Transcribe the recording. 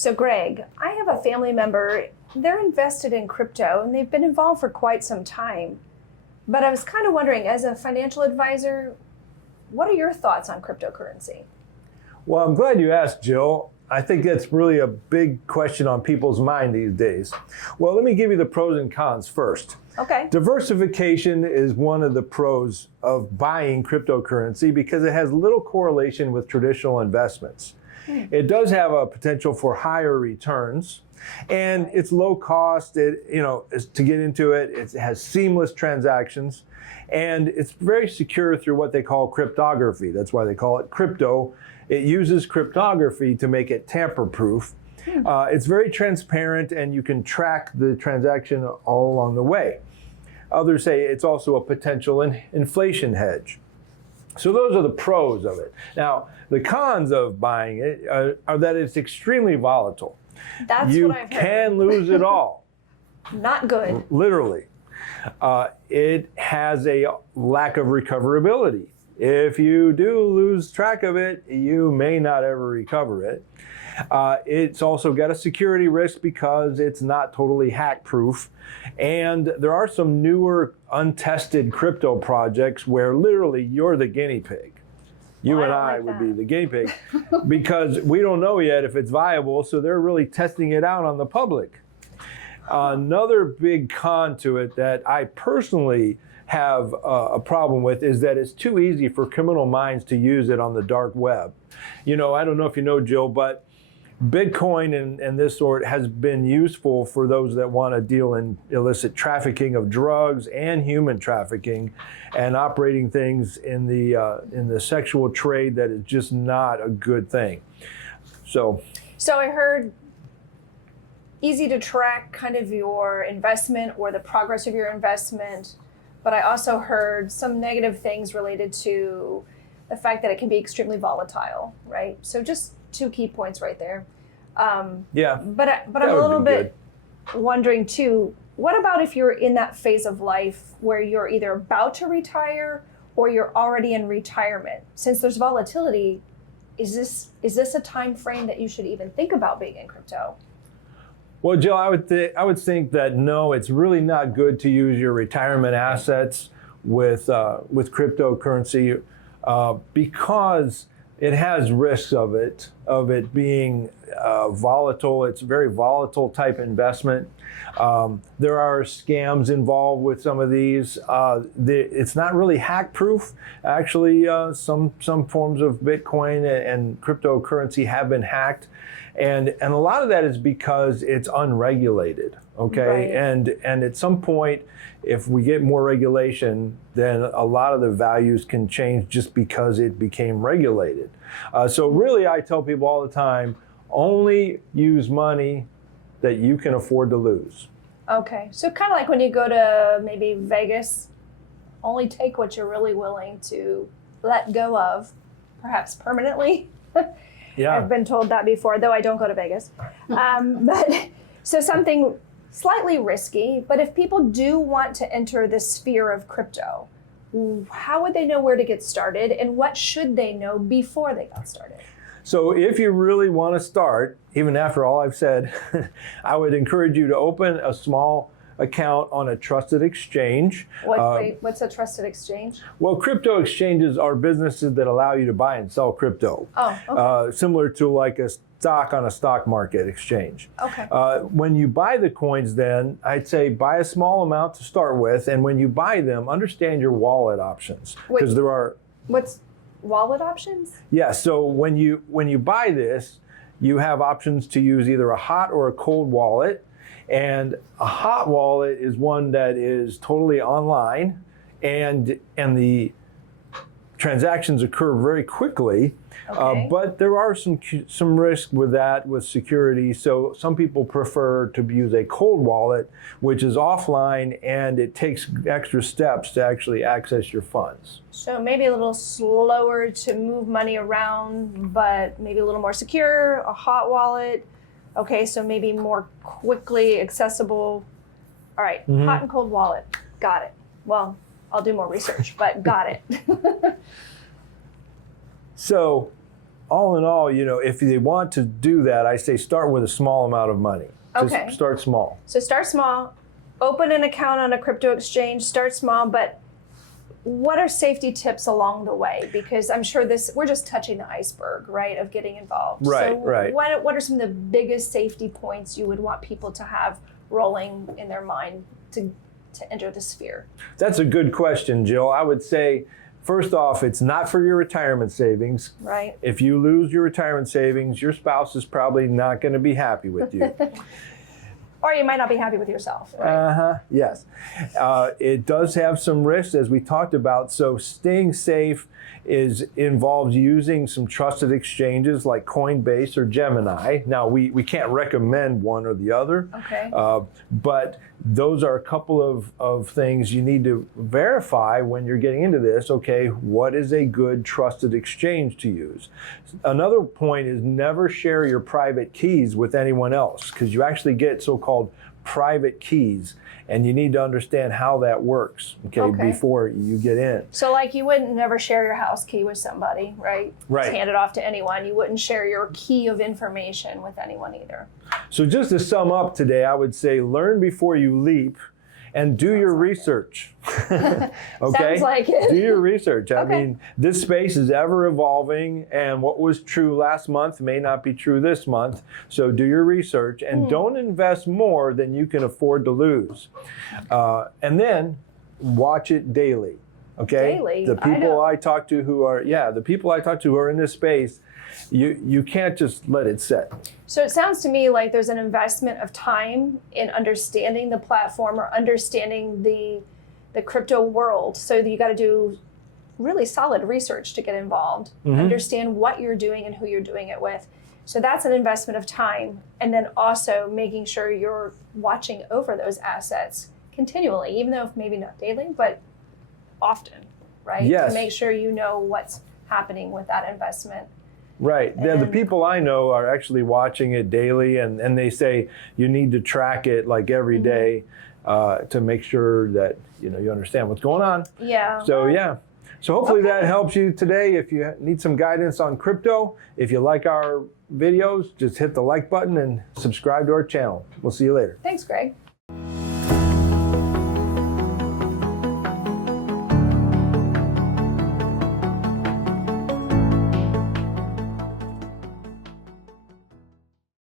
So Greg, I have a family member, they're invested in crypto and they've been involved for quite some time. But I was kind of wondering, as a financial advisor, what are your thoughts on cryptocurrency? Well, I'm glad you asked, Jill. I think that's really a big question on people's mind these days. Well, let me give you the pros and cons first. Okay. Diversification is one of the pros of buying cryptocurrency because it has little correlation with traditional investments. It does have a potential for higher returns, and it's low cost. To get into it, it has seamless transactions, and it's very secure through what they call cryptography. That's why they call it crypto. It uses cryptography to make it tamper-proof. It's very transparent, and you can track the transaction all along the way. Others say it's also a potential inflation hedge. So those are the pros of it. Now, the cons of buying it are that it's extremely volatile. That's you what I've heard. can lose it all. Not good. Literally. It has a lack of recoverability. If you do lose track of it, you may not ever recover it. It's also got a security risk because it's not totally hack-proof. And there are some newer, untested crypto projects where literally you're the guinea pig. You and I would be the guinea pig because we don't know yet if it's viable, so they're really testing it out on the public. Another big con to it that I personally have a problem with is that it's too easy for criminal minds to use it on the dark web. I don't know if you know, Jill, but Bitcoin and this sort has been useful for those that want to deal in illicit trafficking of drugs and human trafficking and operating things in the sexual trade that is just not a good thing. So I heard easy to track kind of your investment or the progress of your investment, but I also heard some negative things related to the fact that it can be extremely volatile, right? So just two key points right there. yeah. But I'm a little bit wondering too, what about if you're in that phase of life where you're either about to retire or you're already in retirement? Since there's volatility, is this a time frame that you should even think about being in crypto? Well, Jill, I would think that no, it's really not good to use your retirement assets with cryptocurrency because it has risks of it being volatile. It's a very volatile type investment. There are scams involved with some of these. It's not really hack-proof. Actually, some forms of Bitcoin and cryptocurrency have been hacked. And a lot of that is because it's unregulated, okay? Right. And at some point, if we get more regulation, then a lot of the values can change just because it became regulated. So really, I tell people all the time, only use money that you can afford to lose. Okay, so kind of like when you go to maybe Vegas, only take what you're really willing to let go of, perhaps permanently. Yeah. I've been told that before, though I don't go to Vegas. But so something slightly risky, but if people do want to enter the sphere of crypto, how would they know where to get started and what should they know before they got started? So if you really want to start, even after all I've said, I would encourage you to open a small account on a trusted exchange. What's a trusted exchange? Well, crypto exchanges are businesses that allow you to buy and sell crypto. Oh, okay. Similar to like a stock on a stock market exchange. Okay. When you buy the coins, then I'd say buy a small amount to start with, and when you buy them, understand your wallet options because there are. What's wallet options? Yeah. So when you buy this, you have options to use either a hot or a cold wallet. And a hot wallet is one that is totally online and the transactions occur very quickly. Okay. But there are some risk with that, with security. So some people prefer to use a cold wallet, which is offline, and it takes extra steps to actually access your funds. So maybe a little slower to move money around, but maybe a little more secure, a hot wallet. Okay, so maybe more quickly accessible. All right, hot and cold wallet. Got it. Well, I'll do more research, but got it. So all in all, if they want to do that, I say start with a small amount of money. Okay. Just start small. So start small, open an account on a crypto exchange, start small, but what are safety tips along the way? Because I'm sure we're just touching the iceberg, right, of getting involved. Right, so right. What are some of the biggest safety points you would want people to have rolling in their mind to enter the sphere? That's a good question, Jill. I would say, first off, it's not for your retirement savings. Right. If you lose your retirement savings, your spouse is probably not going to be happy with you. Or you might not be happy with yourself. Right? Yes. It does have some risks, as we talked about. So staying safe involves using some trusted exchanges like Coinbase or Gemini. Now, we can't recommend one or the other. Okay. But those are a couple of things you need to verify when you're getting into this. Okay, what is a good trusted exchange to use? Another point is never share your private keys with anyone else, because you actually get so-called private keys, and you need to understand how that works, okay, before you get in. So like you wouldn't never share your house key with somebody, right? Right. Just hand it off to anyone. You wouldn't share your key of information with anyone either. So just to sum up today, I would say learn before you leap and do your research. Okay? Sounds like it. Do your research. I Okay. mean, this space is ever evolving, and what was true last month may not be true this month. So do your research and don't invest more than you can afford to lose. And then watch it daily. Okay? Daily? The people I talk to who are in this space, you can't just let it sit. So it sounds to me like there's an investment of time in understanding the platform or understanding the crypto world. So you got to do really solid research to get involved, understand what you're doing and who you're doing it with. So that's an investment of time. And then also making sure you're watching over those assets continually, even though maybe not daily, but often, right? Yes. To make sure you know what's happening with that investment. Right. The people I know are actually watching it daily, and they say you need to track it like every day to make sure that you understand what's going on. Yeah. So yeah. So hopefully that helps you today. If you need some guidance on crypto, if you like our videos, just hit the like button and subscribe to our channel. We'll see you later. Thanks, Greg.